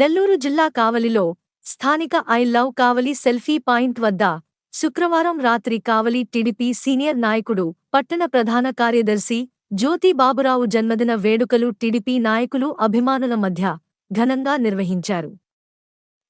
నెల్లూరు జిల్లా కావలిలో స్థానిక I love Kavali selfie point వద్ద శుక్రవారం రాత్రి కావలి టీడీపీ సీనియర్ నాయకుడు పట్టణ ప్రధాన కార్యదర్శి జ్యోతి బాబురావు జన్మదిన వేడుకలు టీడీపీ నాయకులు అభిమానుల మధ్య ఘనంగా నిర్వహించారు.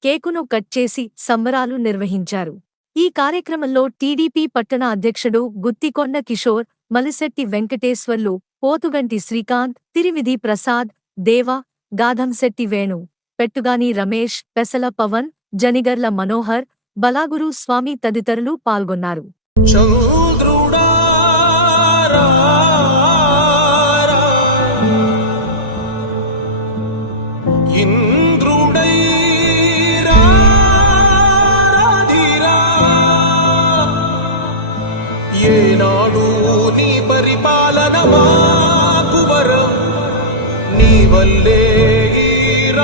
కేకును కట్ చేసి సంబరాలు నిర్వహించారు. ఈ కార్యక్రమంలో టీడీపీ పట్టణ అధ్యక్షుడు గుత్తికొండ కిషోర్ మలిశెట్టి వెంకటేశ్వర్లు పోతుగంటి శ్రీకాంత్ తిరివిధి ప్రసాద్ దేవ గాధంశెట్టి వేణు పెట్టుగాని రమేష్ పెసల పవన్ జనిగర్ల మనోహర్ బలాగురు స్వామి తదితరులు పాల్గొన్నారు. ఏనాడు నీ పరిపాలన మాకు వరం నీ వల్లే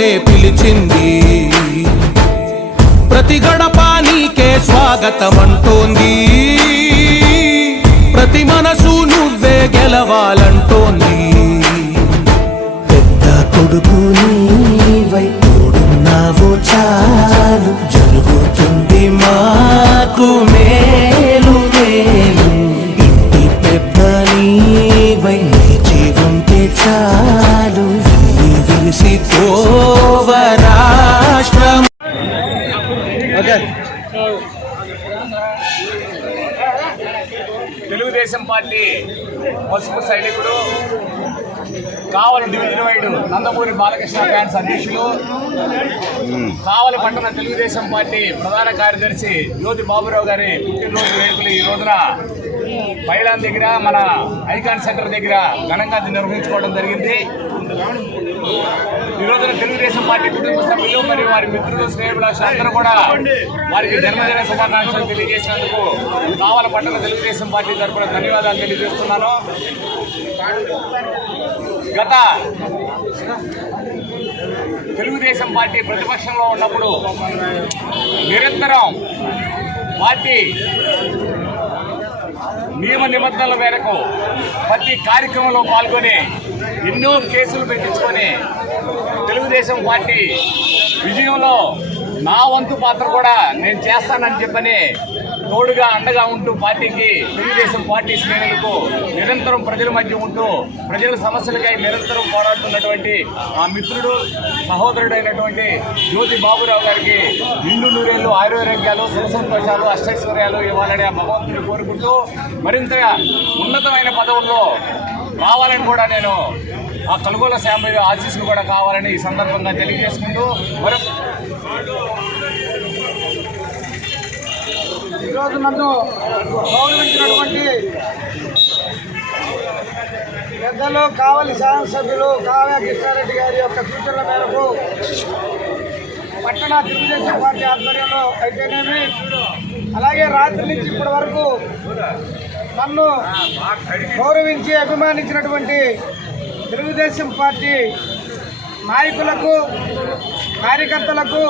నిన్నే పిలిచింది. ప్రతి గడప నీకే స్వాగతం అంటోంది ప్రతి మనసు నువ్వే గెలవాలంటోంది. పెద్ద కొడుకు నీవై తోడున్నావు చాలు. జరుగుతుంది మాకు మేలు మేలు. ఇంటి పెద్ద నీవై జీవంతే ఉంటే చాలు. తెలుగుదేశం పార్టీ పసుపు సైనికుడు Kavali division wide Nandamuri Balakrishna fans అధ్యక్షులు కావలి పట్టణ తెలుగుదేశం పార్టీ ప్రధాన కార్యదర్శి జ్యోతి బాబురావు గారి పుట్టినరోజు వేడుకలు ఈ రోజున బైలాన్ దగ్గర మన ఐకాన్ సెంటర్ దగ్గర ఘనంగా నిర్వహించుకోవడం జరిగింది. ఈ రోజున తెలుగుదేశం పార్టీ కుటుంబ సభ్యులు మరియు వారి మిత్రులు స్నేహితుల అందరూ కూడా వారికి జన్మదిన శుభాకాంక్షలు తెలియజేసినందుకు కావాల పట్టణ తెలుగుదేశం పార్టీ తరఫున ధన్యవాదాలు తెలియజేస్తున్నాను. గత తెలుగుదేశం పార్టీ ప్రతిపక్షంలో ఉన్నప్పుడు నిరంతరం పార్టీ నియమ నిబంధనల మేరకు ప్రతి కార్యక్రమంలో పాల్గొని ఎన్నో కేసులు పెట్టించుకొని తెలుగుదేశం పార్టీ విజయంలో నా వంతు పాత్ర కూడా నేను చేస్తానని చెప్పని తోడుగా అండగా ఉంటూ పార్టీకి తెలుగుదేశం పార్టీ శ్రేణులకు నిరంతరం ప్రజల మధ్య ఉంటూ ప్రజల సమస్యలకై నిరంతరం పోరాడుతున్నటువంటి ఆ మిత్రుడు సహోదరుడైనటువంటి జ్యోతి బాబురావు గారికి నిండు నూరేళ్ళు ఆయుర్వేద్యాలు సుఖ సంతోషాలు అష్టైశ్వర్యాలు ఇవ్వాలని ఆ భగవంతుని కోరుకుంటూ మరింత ఉన్నతమైన పదవుల్లో రావాలని కూడా నేను ఆ కలుగోల శాంబయ్య ఆశీస్సులు కూడా కావాలని ఈ సందర్భంగా తెలియజేసుకుంటూ మరొక ఈరోజు నన్ను గౌరవించినటువంటి పెద్దలు కావలి శాసనసభ్యులు కావ్య కృష్ణారెడ్డి గారి యొక్క సూచనల మేరకు పట్టణ తెలుగుదేశం పార్టీ ఆధ్వర్యంలో అయితేనేమి అలాగే రాత్రి నుంచి ఇప్పటి వరకు నన్ను గౌరవించి అభిమానించినటువంటి తెలుగుదేశం పార్టీ నాయకులకు కార్యకర్తలకు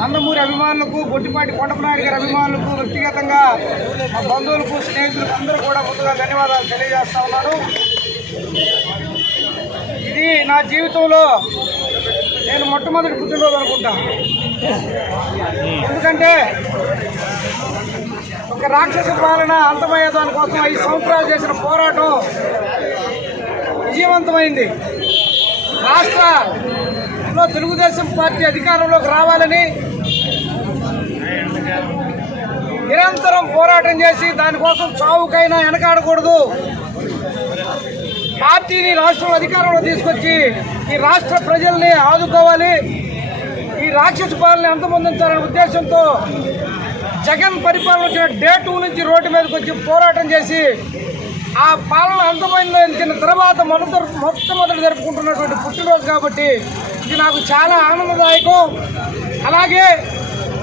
నందమూరి అభిమానులకు గొడ్డిపాటి కొండపనాయుడు గారి అభిమానులకు వ్యక్తిగతంగా మా బంధువులకు స్నేహితులకు అందరూ కూడా ముందుగా ధన్యవాదాలు తెలియజేస్తా ఉన్నాను. ఇది నా జీవితంలో నేను మొట్టమొదటి పుట్టినరోజు అనుకుంటా. ఎందుకంటే ఒక రాక్షస పాలన అంతమయ్యే దానికోసం ఐదు సంవత్సరాలు చేసిన పోరాటం విజయవంతమైంది. లో తెలుగుదేశం పార్టీ అధికారంలోకి రావాలని నిరంతరం పోరాటం చేసి దానికోసం చావుకైనా వెనకాడకూడదు పార్టీని రాష్ట్రం అధికారంలో తీసుకొచ్చి ఈ రాష్ట్ర ప్రజల్ని ఆదుకోవాలి. ఈ రాక్షస పాలన అంతమొందించాలనే ఉద్దేశంతో జగన్ పరిపాలన వచ్చిన డే టూ నుంచి రోడ్డు మీదకి వచ్చి పోరాటం చేసి ఆ పాలన అంతమైన తర్వాత మొదట మొట్టమొదటి జరుపుకుంటున్నటువంటి పుట్టినరోజు కాబట్టి ఇది నాకు చాలా ఆనందదాయకం. అలాగే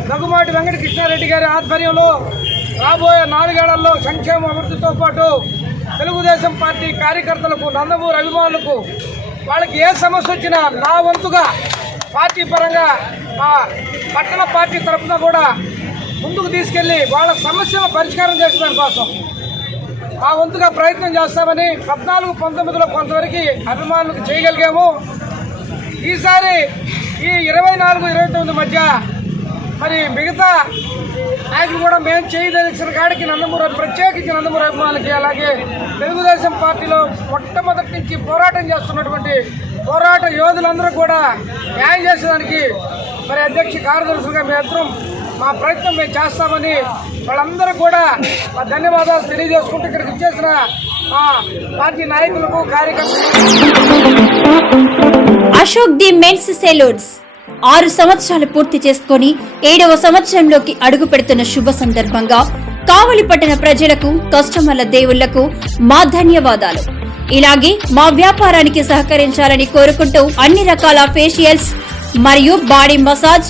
దగ్గుమాటి వెంకట కృష్ణారెడ్డి గారి ఆధ్వర్యంలో రాబోయే నాలుగేళ్ళలో సంక్షేమ అభివృద్ధితో పాటు తెలుగుదేశం పార్టీ కార్యకర్తలకు నందమూరి అభిమానులకు వాళ్ళకి ఏ సమస్య వచ్చినా నా వంతుగా పార్టీ పరంగా మా పట్టణ పార్టీ తరఫున కూడా ముందుకు తీసుకెళ్ళి వాళ్ళ సమస్యల పరిష్కారం చేసడం దానికోసం ఆ వంతుగా ప్రయత్నం చేస్తామని పద్నాలుగు పంతొమ్మిదిలో కొంతవరకు అభిమానులకు చేయగలిగాము. ఈసారి ఈ ఇరవై నాలుగు ఇరవై తొమ్మిది మధ్య మరి మిగతా నాయకులు కూడా మేము చేయదలిసిన కాడికి నందమూరి ప్రత్యేకించి నందమూరి అభిమానులకి అలాగే తెలుగుదేశం పార్టీలో మొట్టమొదటి నుంచి పోరాటం చేస్తున్నటువంటి పోరాట యోధులందరూ కూడా న్యాయం చేసేదానికి మరి అధ్యక్ష కార్యదర్శులుగా మేము మా ప్రయత్నం మేము చేస్తామని వాళ్ళందరూ కూడా మా ధన్యవాదాలు తెలియజేసుకుంటూ ఇక్కడికి ఇచ్చేసిన మా పార్టీ నాయకులకు కార్యకర్తలకు. Ashok the men's salons. ఆరు సంవత్సరాలు పూర్తి చేసుకుని ఏడవ సంవత్సరంలోకి అడుగు పెడుతున్న శుభ సందర్భంగా కావలి పట్టణ ప్రజలకు కస్టమర్ల దేవుళ్ళకు మా ధన్యవాదాలు. ఇలాగే మా వ్యాపారానికి సహకరించాలని కోరుకుంటూ అన్ని రకాల ఫేషియల్స్ మరియు బాడీ మసాజ్